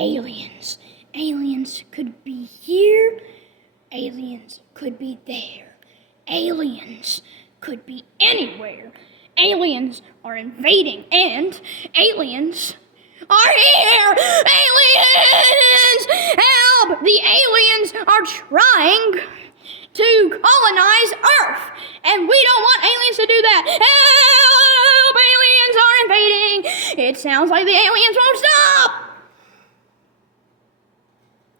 aliens. Aliens could be here. Aliens could be there. Aliens could be anywhere. Aliens are invading, and aliens are here! Aliens! Help! The aliens are trying to colonize Earth, and we don't want aliens to do that. Help! Aliens are invading. It sounds like the aliens won't stop.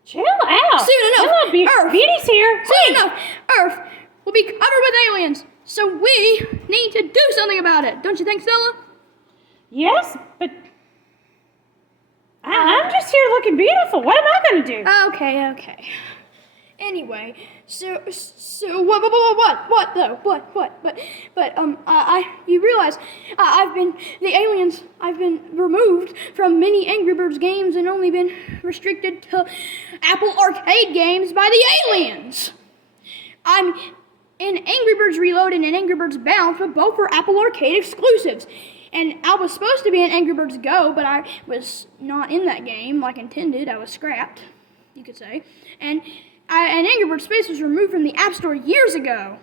Chill out. Soon enough, Earth. Beauty's here. Soon enough, Earth will be covered with aliens. So we need to do something about it. Don't you think, Stella? Yes, but I'm just here looking beautiful. What am I going to do? Okay. Anyway, so what though? You realize I've been removed from many Angry Birds games and only been restricted to Apple Arcade games by the aliens. I'm in Angry Birds Reloaded and Angry Birds Bounce, but both were Apple Arcade exclusives. And I was supposed to be in Angry Birds Go, but I was not in that game like intended. I was scrapped, you could say. And Angry Birds Space was removed from the App Store years ago.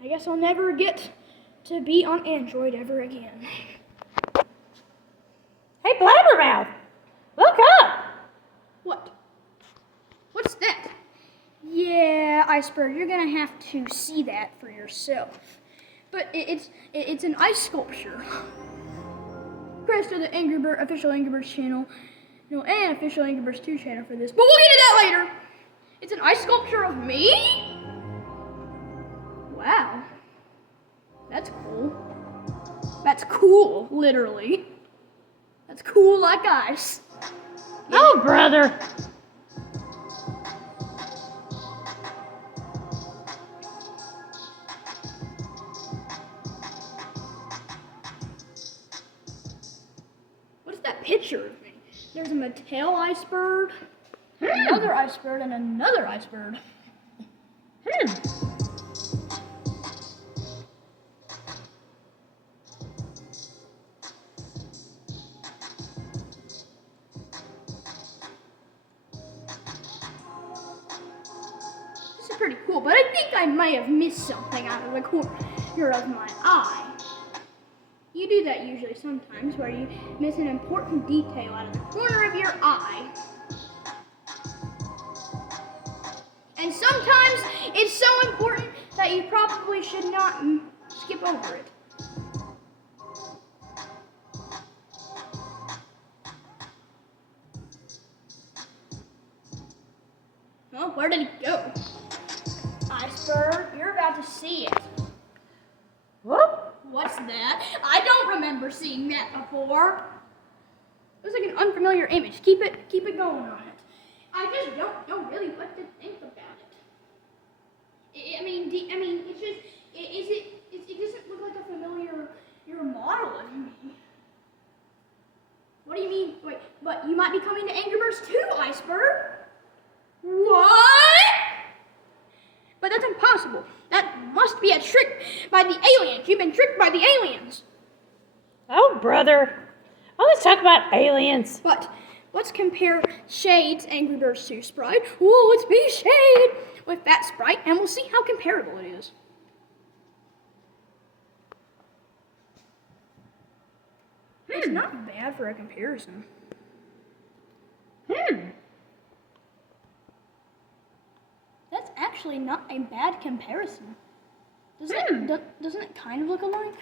I guess I'll never get to be on Android ever again. Hey, Blabbermouth, look up. What? What's that? Yeah, Iceberg, you're gonna have to see that for yourself. But it's an ice sculpture. Credits to the official Angry Birds channel, and official Angry Birds 2 channel for this. But we'll get to that later. It's an ice sculpture of me? Wow. That's cool. That's cool, literally. That's cool like ice. Oh, brother. Picture of me. There's a Mattel Icebird, another Icebird, and another Icebird. This is pretty cool, but I think I might have missed something out of the corner of my eye. You do that usually sometimes, where you miss an important detail out of the corner of your eye. And sometimes it's so important that you probably should not skip over it. Well, where did it go? Iceberg, you're about to see it. Whoop. What's that? I don't remember seeing that before. It was like an unfamiliar image. Keep it going on it. I just don't know really what to think about it. I mean, it's just, it doesn't look like a familiar model of me. What do you mean? Wait, but you might be coming to Angry Birds 2, Iceberg? What? But that's impossible. That must be a trick by the aliens. You've been tricked by the aliens. Oh, brother. Let's talk about aliens. But let's compare Shade's Angry Birds 2 sprite. Whoa, let's be Shade with that sprite, and we'll see how comparable it is. It's not bad for a comparison. That's actually not a bad comparison. Doesn't it kind of look alike?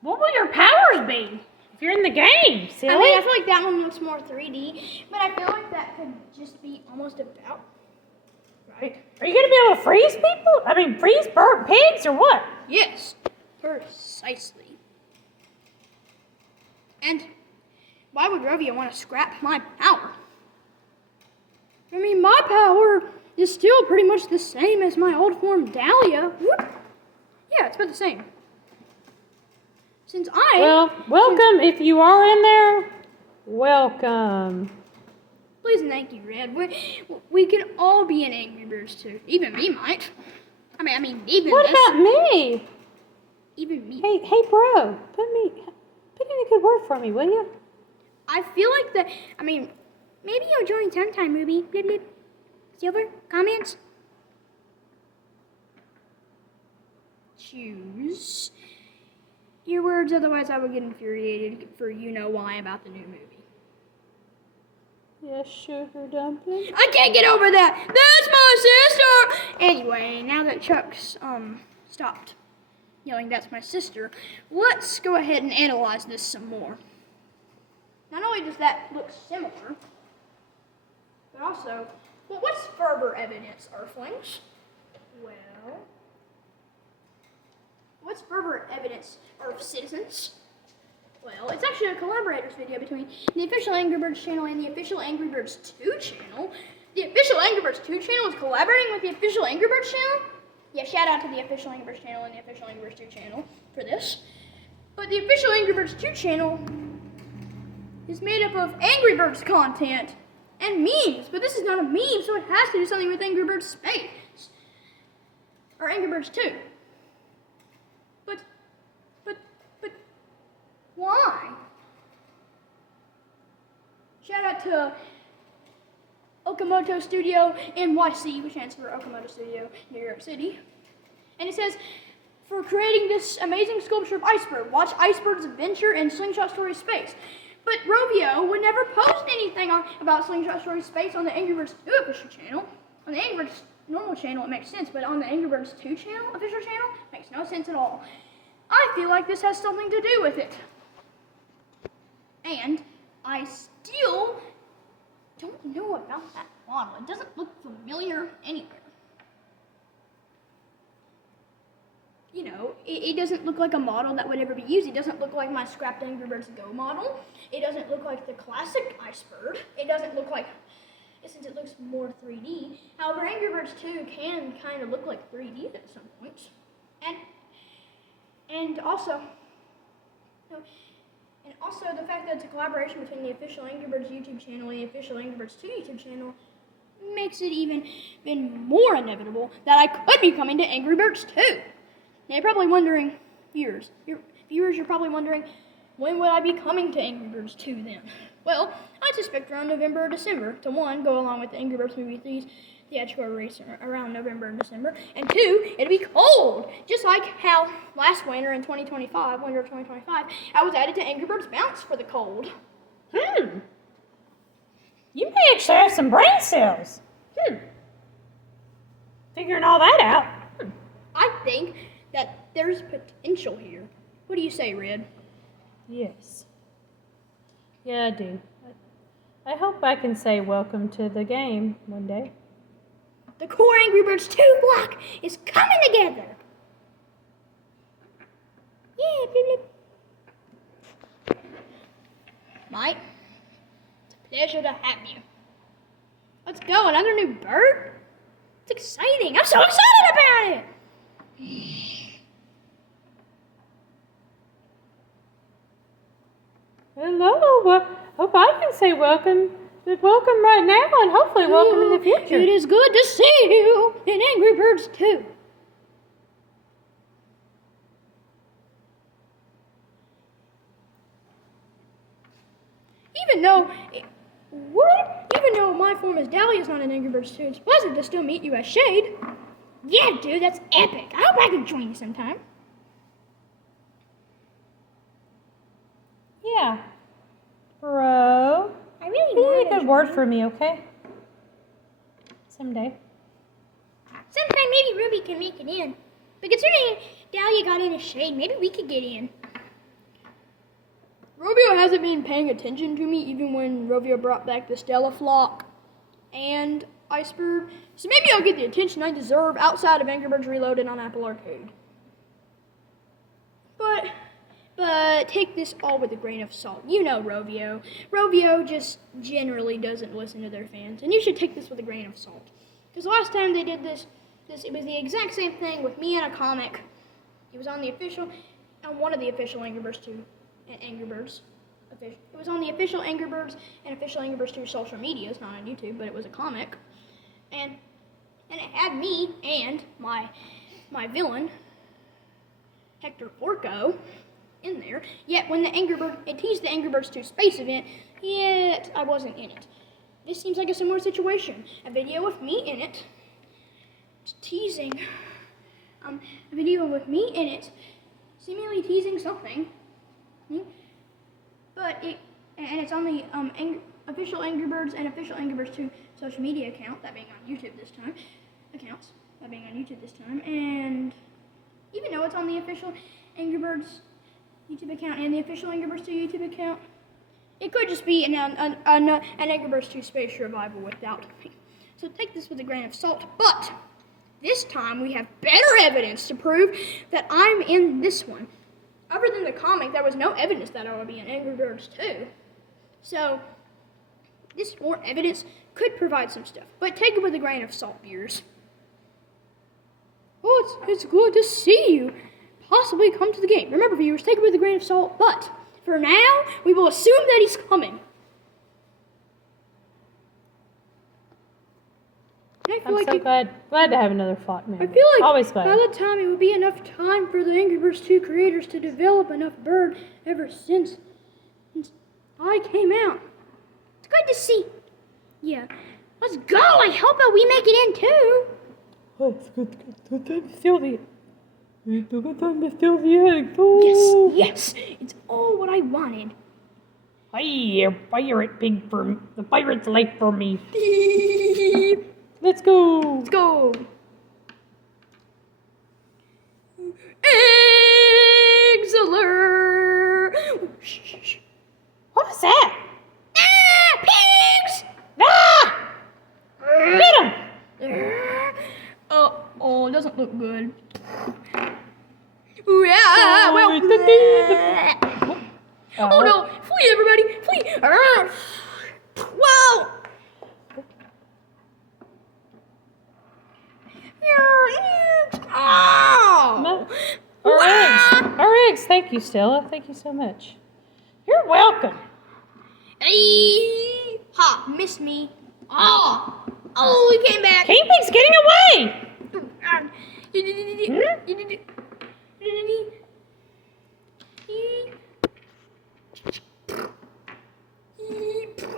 What will your powers be if you're in the game, silly? I mean, I feel like that one looks more 3D, but I feel like that could just be almost about right. Are you going to be able to freeze people? I mean, freeze burnt pigs or what? Yes, precisely. And why would Rovio want to scrap my power? I mean, my power is still pretty much the same as my old form Dahlia. Yeah, it's about the same. Well, welcome if you are in there. Welcome. Please and thank you, Red. We can all be in Angry Birds too. Even me might. I mean, even What about me? Even me. Hey, bro. Put in a good word for me, will you? I feel like maybe you'll join sometime, Ruby. Blip, blip. Silver, comments? Choose your words, otherwise I will get infuriated for you know why about the new movie. Yes, sugar dumpling. I can't get over that. That's my sister. Anyway, now that Chuck's stopped yelling, "That's my sister," let's go ahead and analyze this some more. Not only does that look similar, but also, well, what's further evidence, Earthlings? Well, what's further evidence, Earth citizens? Well, it's actually a collaborators video between the official Angry Birds channel and the official Angry Birds 2 channel. The official Angry Birds 2 channel is collaborating with the official Angry Birds channel. Yeah, shout out to the official Angry Birds channel and the official Angry Birds 2 channel for this. But the official Angry Birds 2 channel is made up of Angry Birds content and memes. But this is not a meme, so it has to do something with Angry Birds Space. Or Angry Birds 2. But why? Shout out to Okamoto Studio NYC, which stands for Okamoto Studio, New York City. And it says, for creating this amazing sculpture of Iceberg, watch Iceberg's adventure in Slingshot Story Space. But Rovio would never post anything about Slingshot Story Space on the Angry Birds 2 official channel. On the Angry Birds normal channel, it makes sense, but on the Angry Birds 2 channel, official channel, makes no sense at all. I feel like this has something to do with it. And I still don't know about that model. It doesn't look familiar anywhere. You know, it doesn't look like a model that would ever be used. It doesn't look like my scrapped Angry Birds Go model. It doesn't look like the classic Iceberg. It doesn't look like, since it looks more 3D. However, Angry Birds 2 can kind of look like 3D at some points. And also the fact that it's a collaboration between the official Angry Birds YouTube channel and the official Angry Birds 2 YouTube channel makes it even more inevitable that I could be coming to Angry Birds 2. Now you're probably wondering, you're probably wondering, when would I be coming to Angry Birds 2 then? Well, I suspect around November or December, to one, go along with the Angry Birds Movie 3's theatrical release around November and December, and two, it'll be cold, just like how last winter in 2025, winter of 2025, I was added to Angry Birds Bounce for the cold. You may actually have some brain cells. Figuring all that out. I think that there's potential here. What do you say, Red? Yes. Yeah, I do. I hope I can say welcome to the game one day. The core Angry Birds 2 block is coming together. Yeah, blip, blip. Mike, it's a pleasure to have you. Let's go, another new bird? It's exciting. I'm so excited about it. Hello. Hope I can say welcome right now and hopefully welcome in the future. It is good to see you in Angry Birds 2. Even though my form as Dahlia is not in Angry Birds 2, it's pleasant to still meet you as Shade. Yeah, dude, that's epic. I hope I can join you sometime. Yeah. Bro. I really Be want a to good join word you. for me, okay? Someday. Sometime maybe Ruby can make it in. But considering Dahlia got in as Shade, maybe we could get in. Rovio hasn't been paying attention to me even when Rovio brought back the Stella Flock and Iceberg. So maybe I'll get the attention I deserve outside of Angry Birds Reloaded on Apple Arcade. But take this all with a grain of salt. You know Rovio. Rovio just generally doesn't listen to their fans. And you should take this with a grain of salt. Because last time they did this, it was the exact same thing with me and a comic. It was on the official, on one of the official Angry Birds 2 and Angry Birds. It was on the official Angry Birds and official Angry Birds 2 social medias, not on YouTube, but it was a comic. And it had me and my villain, Hector Porco, in there. Yet when it teased the Angry Birds 2 space event, yet I wasn't in it. This seems like a similar situation. A video with me in it, teasing, a video with me in it, seemingly teasing something, but it's on the official Angry Birds and official Angry Birds 2 social media account, that being on YouTube this time, and even though it's on the official Angry Birds YouTube account and the official Angry Birds 2 YouTube account, it could just be an Angry Birds 2 space revival without me. So take this with a grain of salt, but this time we have better evidence to prove that I'm in this one. Other than the comic, there was no evidence that I would be in Angry Birds 2. So this more evidence could provide some stuff, but take it with a grain of salt, viewers. Oh, it's good to see you possibly come to the game. Remember, viewers, take it with a grain of salt, but for now, we will assume that he's coming. I'm so glad to have another Flock member. I feel like always glad. by that time it would be enough time for the Angry Birds 2 creators to develop enough bird ever since I came out. It's good to see. Yeah. Let's go. I hope that we make it in too. Oh, it's good time to steal the egg. Oh. Yes. It's all what I wanted. Hey, pirate pig for the pirate's life for me. Let's go. Let's go. Eggs alert. Shh, shh, shh. What was that? Ah, pigs! Ah! Get him! Oh, it doesn't look good. Oh, Oh no! Flee, everybody! Flee! Whoa! Oh! Our eggs. Thank you, Stella. Thank you so much. You're welcome. Hey! Ha! Missed me. Oh! Oh, he came back. King Pig's getting away.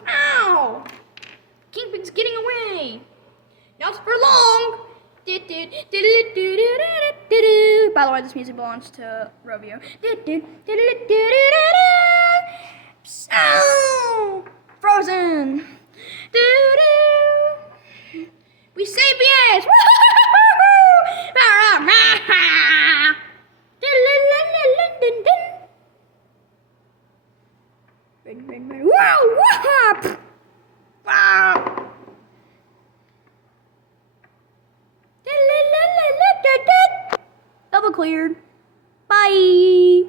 Ow! Kingpin's getting away. Not for long. By the way, this music belongs to Rovio. Frozen. We sapiens. Double cleared. Bye.